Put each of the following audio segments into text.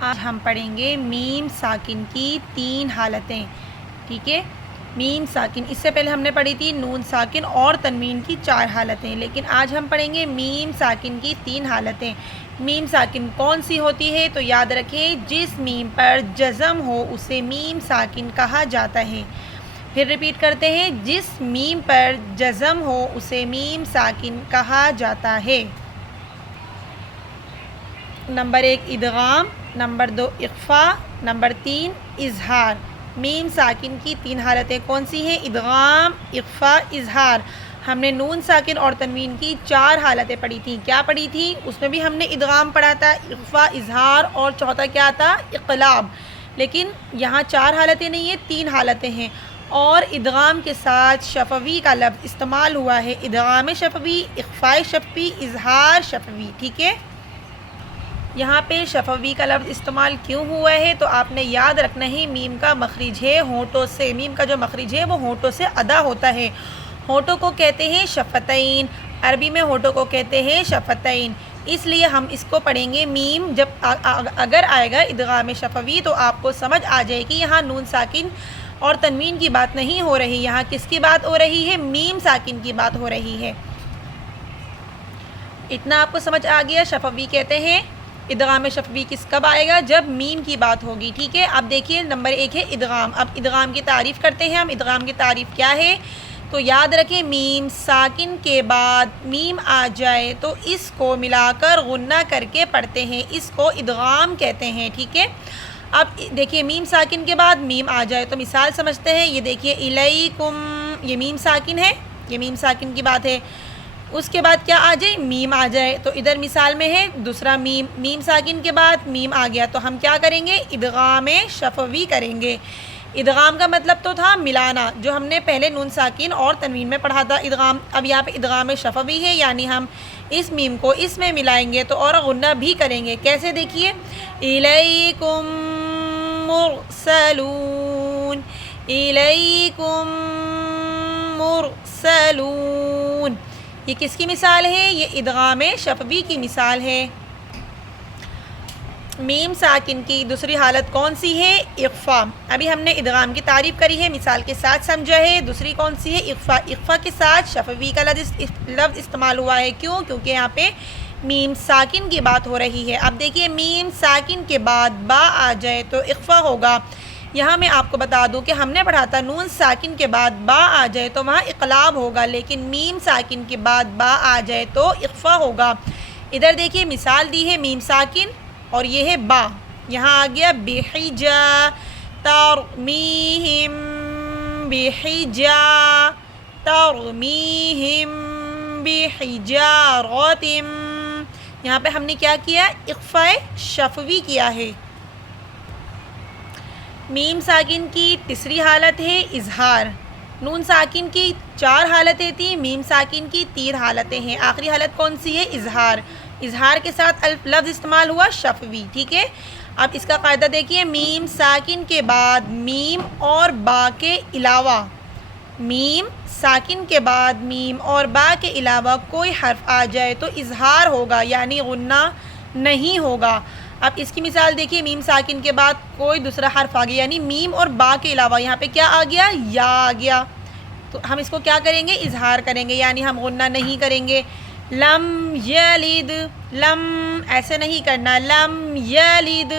آج ہم پڑھیں گے میم ساکن کی 3 حالتیں. ٹھیک ہے، میم ساکن اس سے پہلے ہم نے پڑھی تھی نون ساکن اور تنوین کی 4 حالتیں، لیکن آج ہم پڑھیں گے میم ساکن کی 3 حالتیں. میم ساکن کون سی ہوتی ہے؟ تو یاد رکھیں، جس میم پر جزم ہو اسے میم ساکن کہا جاتا ہے. پھر ریپیٹ کرتے ہیں، جس میم پر جزم ہو اسے میم ساکن کہا جاتا ہے. نمبر 1 ادغام، نمبر 2 اخفا، نمبر 3 اظہار. میم ساکن کی 3 حالتیں کون سی ہیں؟ ادغام، اخفا، اظہار. ہم نے نون ساکن اور تنوین کی 4 حالتیں پڑھی تھیں. کیا پڑھی تھی؟ اس میں بھی ہم نے ادغام پڑھا تھا، اخفا، اظہار اور چوتھا کیا تھا؟ اقلاب. لیکن یہاں 4 حالتیں نہیں ہیں، 3 حالتیں ہیں، اور ادغام کے ساتھ شفوی کا لفظ استعمال ہوا ہے. ادغام شفوی، اخفاء شفوی، اظہار شفوی. ٹھیک ہے، یہاں پہ شفوی کا لفظ استعمال کیوں ہوا ہے؟ تو آپ نے یاد رکھنا ہے، میم کا مخرج ہے ہونٹوں سے. میم کا جو مخرج ہے وہ ہونٹوں سے ادا ہوتا ہے. ہونٹوں کو کہتے ہیں شفتین، عربی میں ہونٹوں کو کہتے ہیں شفتین. اس لیے ہم اس کو پڑھیں گے میم. جب اگر آئے گا ادغام شفوی تو آپ کو سمجھ آ جائے کہ یہاں نون ساکن اور تنوین کی بات نہیں ہو رہی، یہاں کس کی بات ہو رہی ہے؟ میم ساکن کی بات ہو رہی ہے. اتنا آپ کو سمجھ آ گیا؟ شفوی کہتے ہیں. ادغام شفوی کب آئے گا؟ جب میم کی بات ہوگی. ٹھیک ہے، اب دیکھیے نمبر 1 ہے ادغام. اب ادغام کی تعریف کرتے ہیں ہم. ادغام کی تعریف کیا ہے؟ تو یاد رکھیں، میم ساکن کے بعد میم آ جائے تو اس کو ملا کر غنہ کر کے پڑھتے ہیں، اس کو ادغام کہتے ہیں. ٹھیک ہے، اب دیکھیے میم ساکن کے بعد میم آ جائے تو مثال سمجھتے ہیں. یہ دیکھیے الیکم، یہ میم ساکن ہے، یہ میم ساکن کی بات ہے. اس کے بعد کیا آ جائے؟ میم آ جائے. تو ادھر مثال میں ہے دوسرا میم. میم ساکن کے بعد میم آ گیا تو ہم کیا کریں گے؟ ادغام شفوی کریں گے. ادغام کا مطلب تو تھا ملانا، جو ہم نے پہلے نون ساکن اور تنوین میں پڑھا تھا ادغام. اب یہاں پہ ادغام شفوی ہے، یعنی ہم اس میم کو اس میں ملائیں گے تو اور غنہ بھی کریں گے. کیسے؟ دیکھیے، الیکم مرسلون، الیکم مرسلون. یہ کس کی مثال ہے؟ یہ ادغام شفوی کی مثال ہے. میم ساکن کی دوسری حالت کون سی ہے؟ اخفا. ابھی ہم نے ادغام کی تعریف کری ہے، مثال کے ساتھ سمجھا ہے. دوسری کون سی ہے؟ اخفا. اخفا کے ساتھ شفوی کا لفظ استعمال ہوا ہے. کیوں؟ کیونکہ یہاں پہ میم ساکن کی بات ہو رہی ہے. اب دیکھیے، میم ساکن کے بعد با آ جائے تو اخفا ہوگا. یہاں میں آپ کو بتا دوں کہ ہم نے پڑھا تھا نون ساکن کے بعد با آ جائے تو وہاں اقلاب ہوگا، لیکن میم ساکن کے بعد با آ جائے تو اخفا ہوگا. ادھر دیکھیے مثال دی ہے میم ساکن اور یہ ہے با. یہاں آ گیا بحجا، ترمیہم بحجا، ترمیہم بحجارۃ. یہاں پہ ہم نے کیا کیا؟ اخفاء شفوی کیا ہے. میم ساکن کی تیسری حالت ہے اظہار. نون ساکن کی 4 حالتیں تھیں، میم ساکن کی 3 حالتیں ہیں. آخری حالت کون سی ہے؟ اظہار. اظہار کے ساتھ لفظ استعمال ہوا شفوی. ٹھیک ہے، اب اس کا قاعدہ دیکھیے، میم ساکن کے بعد میم اور با کے علاوہ، میم ساکن کے بعد میم اور با کے علاوہ کوئی حرف آ جائے تو اظہار ہوگا، یعنی غنہ نہیں ہوگا. اب اس کی مثال دیکھیے، میم ساکن کے بعد کوئی دوسرا حرف آ گیا، یعنی میم اور با کے علاوہ یہاں پہ کیا آ گیا؟ یا آ گیا. تو ہم اس کو کیا کریں گے؟ اظہار کریں گے، یعنی ہم غنہ نہیں کریں گے. لم یلد، لم ایسے نہیں کرنا، لم یلد.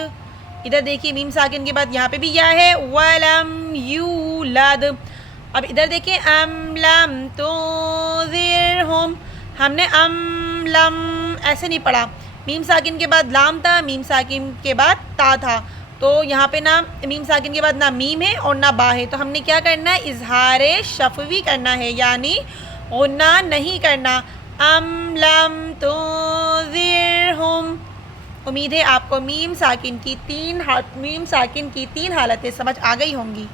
ادھر دیکھیے میم ساکن کے بعد یہاں پہ بھی یا ہے، ولم یولد. اب ادھر دیکھیں، ام لم تنذرہم، ہم نے ام لم ایسے نہیں پڑھا. میم ساکن کے بعد لام تھا، میم ساکن کے بعد تا تھا، تو یہاں پہ نہ میم ساکن کے بعد نہ میم ہے اور نہ با ہے. تو ہم نے کیا کرنا ہے؟ اظہار شفوی کرنا ہے، یعنی غنہ نہیں کرنا. ام لم تنذرہم. امید ہے آپ کو میم ساکن کی 3 حالتیں سمجھ آ گئی ہوں گی.